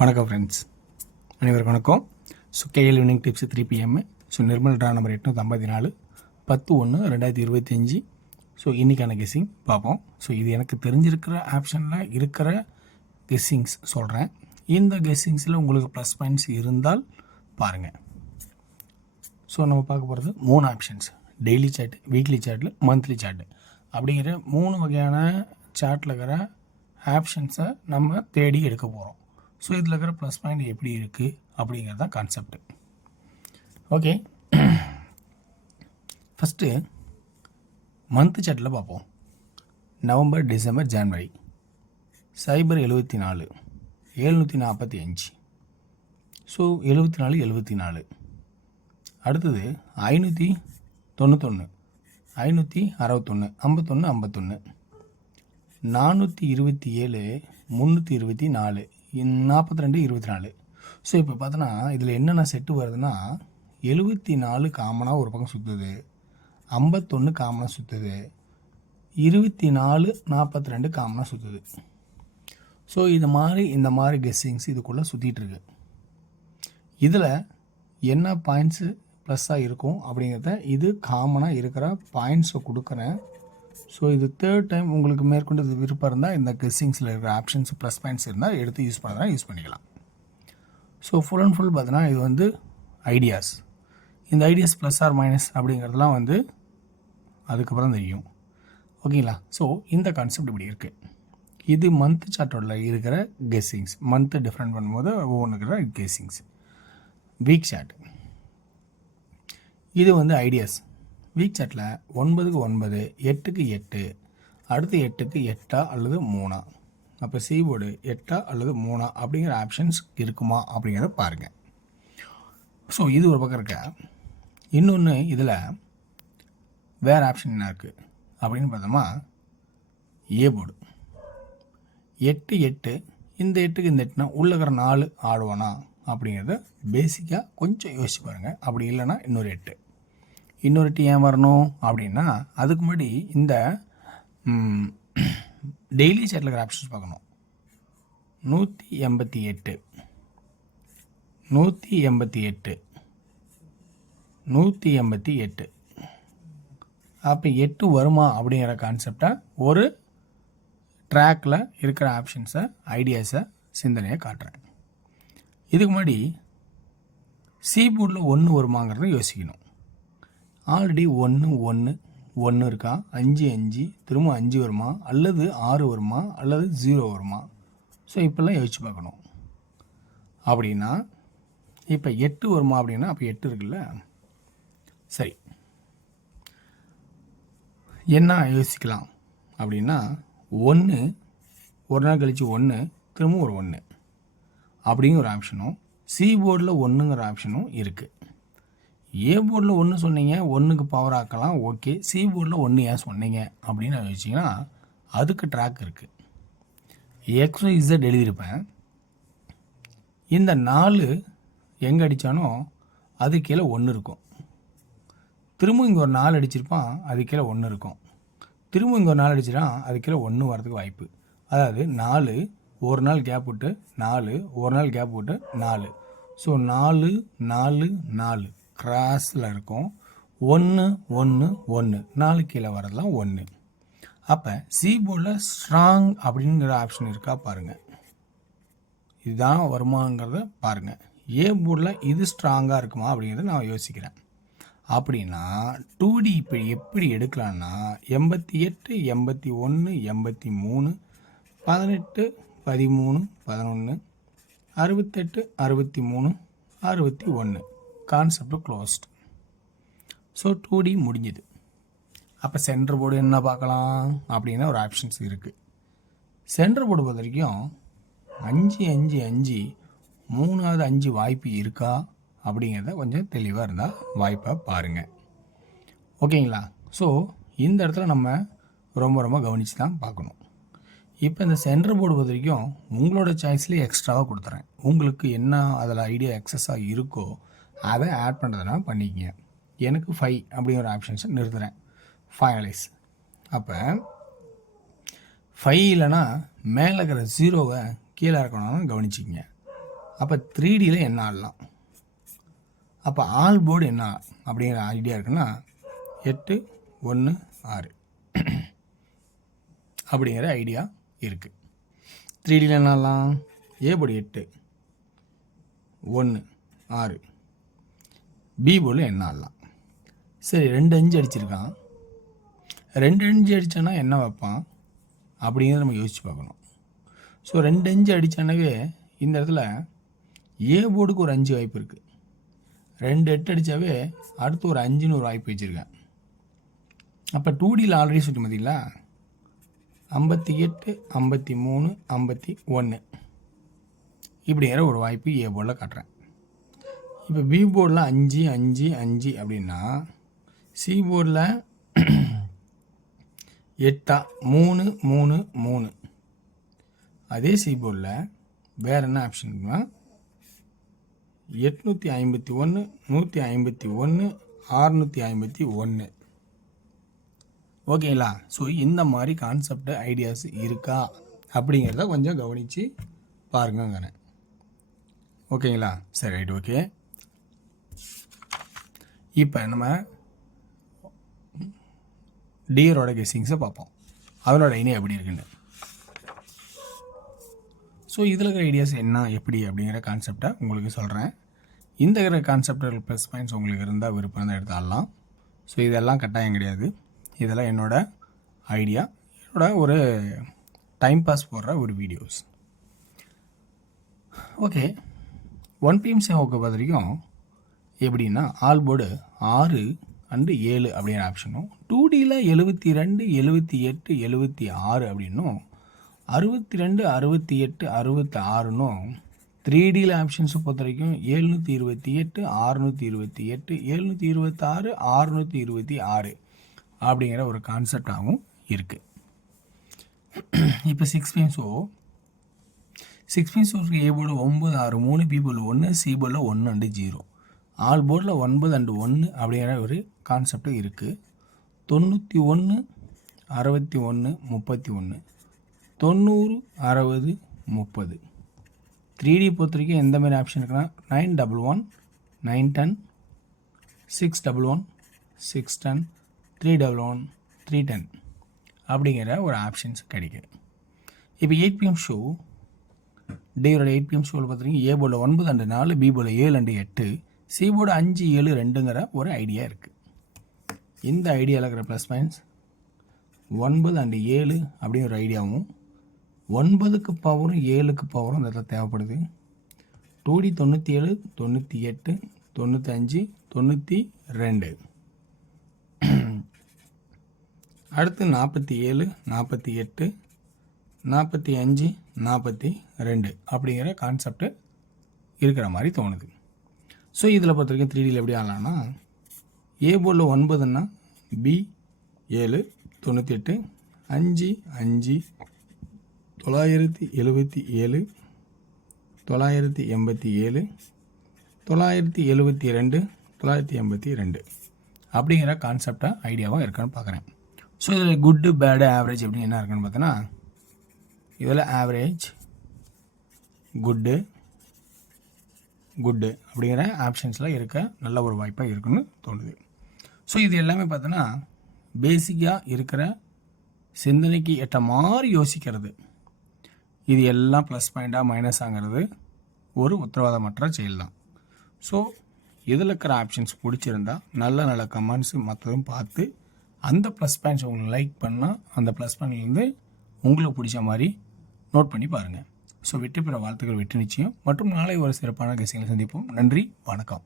வணக்கம் ஃப்ரெண்ட்ஸ், அனைவருக்கும் வணக்கம். So KL evening tips 3 PM. So Nirmal draw number 854 10/1/2025. So இன்றைக்கான கெஸ்ஸிங் பார்ப்போம். ஸோ இது எனக்கு தெரிஞ்சிருக்கிற ஆப்ஷனில் இருக்கிற கெஸ்ஸிங்ஸ் சொல்கிறேன். இந்த கெஸ்ஸிங்ஸில் உங்களுக்கு ப்ளஸ் பாயிண்ட்ஸ் இருந்தால் பாருங்கள். ஸோ நம்ம பார்க்க போகிறது 3 ஆப்ஷன்ஸ்: டெய்லி சார்ட், வீக்லி சார்ட்டில், மந்த்லி சார்ட்டு அப்படிங்கிற 3 வகையான சார்ட்டில் இருக்கிற ஆப்ஷன்ஸை நம்ம தேடி எடுக்க போகிறோம். ஸோ இதில் இருக்கிற ப்ளஸ் பாயிண்ட் எப்படி இருக்குது அப்படிங்கிறது தான் கான்செப்ட். ஓகே, ஃபஸ்ட்டு மந்த் சார்ட்டில் பார்ப்போம். November, December, January. சைபர் 74, 745. ஸோ 74. அடுத்தது 591, 561, 51, 427, 324, 42, 24. ஸோ இப்போ பார்த்தோன்னா இதில் என்னென்ன செட்டு வருதுன்னா 74 காமனாக ஒரு பக்கம் சுற்றுது, 51 காமனாக சுற்றுது, 24, 42 காமனாக சுற்றுது. ஸோ இந்த மாதிரி கெஸ்ஸிங்ஸ் இதுக்குள்ளே சுற்றிட்டுருக்கு. இதில் என்ன பாயிண்ட்ஸு ப்ளஸ்ஸாக இருக்கும் அப்படிங்கிறத இது காமனாக இருக்கிற பாயிண்ட்ஸை கொடுக்குறேன். ஸோ இது தேர்ட் டைம் உங்களுக்கு மேற்கொண்டு இது விருப்பம் இருந்தால் இந்த கெஸ்ஸிங்ஸில் இருக்கிற ஆப்ஷன்ஸ் ப்ளஸ் பாயிண்ட்ஸ் இருந்தால் எடுத்து யூஸ் பண்ணுறதா யூஸ் பண்ணிக்கலாம். ஸோ ஃபுல் அண்ட் ஃபுல் பார்த்தீங்கன்னா இது வந்து ஐடியாஸ். இந்த ஐடியாஸ் ப்ளஸ் ஆர் மைனஸ் அப்படிங்கிறதுலாம் வந்து அதுக்கப்புறம் தெரியும். ஓகேங்களா? ஸோ இந்த கான்செப்ட் இப்படி இருக்குது. இது மந்த் சார்ட்டோட இருக்கிற கெஸ்ஸிங்ஸ். மந்த்து டிஃப்ரெண்ட் பண்ணும்போது ஒவ்வொன்று இருக்கிற கெஸ்ஸிங்ஸ். வீக் சார்ட் இது வந்து ஐடியாஸ். வீக் சார்ட்டில் 9க்கு 9, 8க்கு 8, அடுத்து 8க்கு 8 அல்லது 3. அப்போ சி போர்டு 8 அல்லது 3 அப்படிங்கிற ஆப்ஷன்ஸ் இருக்குமா அப்படிங்கிறத பாருங்கள். ஸோ இது ஒரு பக்கம் இருக்க. இன்னொன்று இதில் வேறு ஆப்ஷன் என்ன இருக்குது அப்படின்னு பார்த்தோமா, ஏ போர்டு 8, 8. இந்த 8க்கு இந்த 8னா உள்ள இருக்கிற 4 ஆடுவானா அப்படிங்கிறத பேசிக்காக கொஞ்சம் யோசிச்சு பாருங்கள். அப்படி இல்லைன்னா இன்னொரு 8. இன்னொரு ஏன் வரணும் அப்படின்னா அதுக்கு முன்னாடி இந்த டெய்லி சார்ட்டில் இருக்கிற ஆப்ஷன்ஸ் பார்க்கணும். 188, 188, 188. அப்போ 8 வருமா அப்படிங்கிற கான்செப்டை ஒரு ட்ராக்கில் இருக்கிற ஆப்ஷன்ஸை, ஐடியாஸை, சிந்தனையை காட்டுறேன். இதுக்கு முன்னாடி சி போர்டில் 1 வருமாங்கிறத யோசிக்கணும். ஆல்ரெடி 1, 1, 1 இருக்கா, 5, 5, திரும்ப 5 வருமா, அல்லது 6 வருமா, அல்லது 0 வருமா? ஸோ இப்போல்லாம் யோசிச்சு பார்க்கணும். அப்படின்னா இப்போ 8 வருமா அப்படின்னா அப்போ 8 இருக்குல்ல. சரி, என்ன யோசிக்கலாம் அப்படின்னா 1 ஒரு நாள் கழித்து 1 திரும்ப ஒரு 1 அப்படிங்கிற ஒரு ஆப்ஷனும், சி போர்டில் 1ங்கிற ஆப்ஷனும் இருக்குது. ஏ போர்டில் 1 சொன்னீங்க, 1க்கு பவர் ஆக்கலாம், ஓகே. சி போர்டில் 1 ஏன் சொன்னீங்க அப்படின்னு யோசிச்சிங்கன்னா அதுக்கு ட்ராக் இருக்குது. எக்ஸும் இசட் எழுதியிருப்பேன். இந்த 4 எங்கே அடித்தானோ அது கீழே 1 இருக்கும். திரும்ப இங்கே ஒரு 4 அடிச்சிருப்பான், அது கீழே 1 இருக்கும். திரும்ப இங்கே ஒரு 4 அடிச்சிடான், அது கீழே 1 வரதுக்கு வாய்ப்பு. அதாவது 4 ஒரு நாள் கேப் விட்டு 4, ஒரு நாள் கேப் விட்டு 4. ஸோ 4, 4, 4 கிராஸில் இருக்கும். 1, 1, 1, 4 கீழே வரதெல்லாம் 1. அப்போ சி போர்டில் ஸ்ட்ராங் அப்படிங்கிற ஆப்ஷன் இருக்கா பாருங்கள். இதுதான் வருமானங்கிறத பாருங்கள். ஏ போர்டில் இது ஸ்ட்ராங்காக இருக்குமா அப்படிங்கிறத நான் யோசிக்கிறேன். அப்படின்னா 2D இப்போ எப்படி எடுக்கலான்னா 88, 81, 83, 18, 13, 11, 68, 63, 61. Concept closed. ஸோ 2D முடிஞ்சுது. அப்போ சென்டர் போர்டு என்ன பார்க்கலாம் அப்படின்னா ஒரு ஆப்ஷன்ஸ் இருக்குது. சென்டர் போர்டு பொறுத்த வரைக்கும் 5, 5, 5, 3வது 5 வாய்ப்பு இருக்கா அப்படிங்கிறத கொஞ்சம் தெளிவாக இருந்தால் வாய்ப்பாக பாருங்கள். ஓகேங்களா? ஸோ இந்த இடத்துல நம்ம ரொம்ப கவனித்து தான் பார்க்கணும். இப்போ இந்த சென்டர் போர்டு பொறுத்த வரைக்கும் உங்களோட சாய்ஸ்லேயே எக்ஸ்ட்ராவாக கொடுத்துறேன். உங்களுக்கு என்ன அதில் ஐடியா எக்ஸஸாக இருக்கோ அதை ஆட் பண்ணுறதுனா பண்ணிக்கங்க. எனக்கு 5 அப்படிங்கிற ஆப்ஷன்ஸை நிறுத்துகிறேன். ஃபைனலைஸ். அப்போ 5 இல்லைன்னா மேலே இருக்கிற 0வை கீழே இருக்கணும்னு கவனிச்சிக்கங்க. அப்போ 3Dயில் என்ன ஆடலாம்? அப்போ ஆல் போர்டு என்ன அப்படிங்கிற ஐடியா இருக்குன்னா 8 1 6 அப்படிங்கிற ஐடியா இருக்குது. 3Dயில் என்ன ஆடலாம்? ஏ போர்டு 8 1 6, பி போர்டில் என்ன ஆடலாம்? சரி, 2 5 அடிச்சிருக்கான். 2 5 அடித்தானா என்ன வைப்பான் அப்படிங்கிறத நம்ம யோசிச்சு பார்க்கணும். ஸோ 2 5 அடித்தானவே இந்த இடத்துல ஏ போர்டுக்கு ஒரு 5 வாய்ப்பு இருக்குது. 2 8 அடித்தாவே அடுத்து ஒரு 5ன்னு ஒரு வாய்ப்பு வச்சுருக்கேன். அப்போ 2Dயில் ஆல்ரெடி சுற்றி பார்த்தீங்களா? 58 53 51 இப்படிங்கிற ஒரு வாய்ப்பு ஏ போர்டில் காட்டுறேன். இப்போ பி போர்டில் 5 5 5 அப்படின்னா சி போர்டில் 8 3 3 3. அதே சி போர்டில் வேறு என்ன ஆப்ஷன் இருக்குன்னா 851 151 651. ஓகேங்களா? ஸோ இந்த மாதிரி கான்செப்ட் ஐடியாஸ் இருக்கா அப்படிங்கிறத கொஞ்சம் கவனித்து பாருங்கங்கிறேன். ஓகேங்களா? சரி, ரைட், ஓகே. இப்போ நம்ம டியரோட கெஸ்ஸிங்ஸை பார்ப்போம், அதனோட ஐடியா எப்படி இருக்குன்னு. ஸோ இதில் இருக்கிற ஐடியாஸ் என்ன எப்படி அப்படிங்கிற கான்செப்டை உங்களுக்கு சொல்கிறேன். இந்த இருக்கிற கான்செப்டில் ப்ளஸ் பாயிண்ட்ஸ் உங்களுக்கு இருந்தால் விருப்பம் தான் எடுத்து ஆடலாம். ஸோ இதெல்லாம் கட்டாயம் கிடையாது. இதெல்லாம் என்னோடய ஐடியா, என்னோட ஒரு டைம் பாஸ் போடுற ஒரு வீடியோஸ். ஓகே, 1 PM சேவோக்கு பொறுத்த வரைக்கும் எப்படின்னா ஆல் போர்டு 6 அண்டு 7 அப்படிங்கிற ஆப்ஷனும், 2Dயில் 72 78 76 அப்படின்னும், 62 68 66ன்னும், 3Dயில் ஆப்ஷன்ஸை பொறுத்த வரைக்கும் 728 628 726 626 அப்படிங்கிற ஒரு கான்செப்டாகவும் இருக்குது. இப்போ 6 PM ஷோ, 6 PM ஷோக்கு ஏ போர்டு 9 6 3, பி போர்டில் 1, சி போர்டில் 1 அண்டு 0, ஆல் போர்டில் 9 அண்டு 1 அப்படிங்கிற ஒரு கான்செப்டும் இருக்குது. 91 61 31 90 60 30. 3D பொறுத்த வரைக்கும் எந்த மாதிரி ஆப்ஷன் இருக்குன்னா 911 910 611 610 311 310 அப்படிங்கிற ஒரு ஆப்ஷன்ஸ் கிடைக்குது. இப்போ 8 PM ஷோ, டேயோட 8 PM ஷோவில் பார்த்துருக்கீங்க ஏ போர்டில் 9 அண்டு 4, பி போர்டில் 7 அண்டு 8, சி போர்டு 5 7 2ங்கிற ஒரு ஐடியா இருக்குது. இந்த ஐடியாவில் இருக்கிற ப்ளஸ் பாயிண்ட்ஸ் 9 அண்டு 7 அப்படிங்கிற ஒரு ஐடியாவும், 9க்கு பவரும் 7க்கு பவரும் இந்த இடத்துல தேவைப்படுது. 2D 97 98 95 92. அடுத்து 47 48 45 42 அப்படிங்கிற கான்செப்ட் இருக்கிற மாதிரி தோணுது. ஸோ இதில் பொறுத்த வரைக்கும் 3Dயில் எப்படி ஆடலாம்னா ஏ போர்டில் 9ன்னா பி 7 98 5 5 977 987 972 982 அப்படிங்கிற கான்செப்டாக ஐடியாவாக இருக்குன்னு பார்க்குறேன். ஸோ இதில் குட்டு பேடு ஆவரேஜ் எப்படி என்ன இருக்குன்னு பார்த்தோன்னா, இதில் ஆவரேஜ் குட்டு அப்படிங்கிற ஆப்ஷன்ஸில் இருக்க நல்ல ஒரு வாய்ப்பாக இருக்குன்னு தோணுது. ஸோ இது எல்லாமே பார்த்தோன்னா பேசிக்காக இருக்கிற சிந்தனைக்கு ஏற்ற மாதிரி யோசிக்கிறது. இது எல்லாம் ப்ளஸ் பாயிண்ட்டாக மைனஸ் ஆகிறது ஒரு உத்தரவாதமற்ற செயல் தான். ஸோ இதில் இருக்கிற ஆப்ஷன்ஸ் பிடிச்சிருந்தா நல்ல கமெண்ட்ஸு மற்றதும் பார்த்து அந்த ப்ளஸ் பாயிண்ட்ஸ் உங்களுக்கு லைக் பண்ணால் அந்த ப்ளஸ் பாயிண்ட்லேருந்து உங்களுக்கு பிடிச்ச மாதிரி நோட் பண்ணி பாருங்கள். ஸோ வெற்றி பெற வாழ்த்துக்கள், வெற்றி நிச்சயம். மற்றும் நாளை ஒரு சிறப்பான கெஸ்ஸிங்களை சந்திப்போம். நன்றி, வணக்கம்.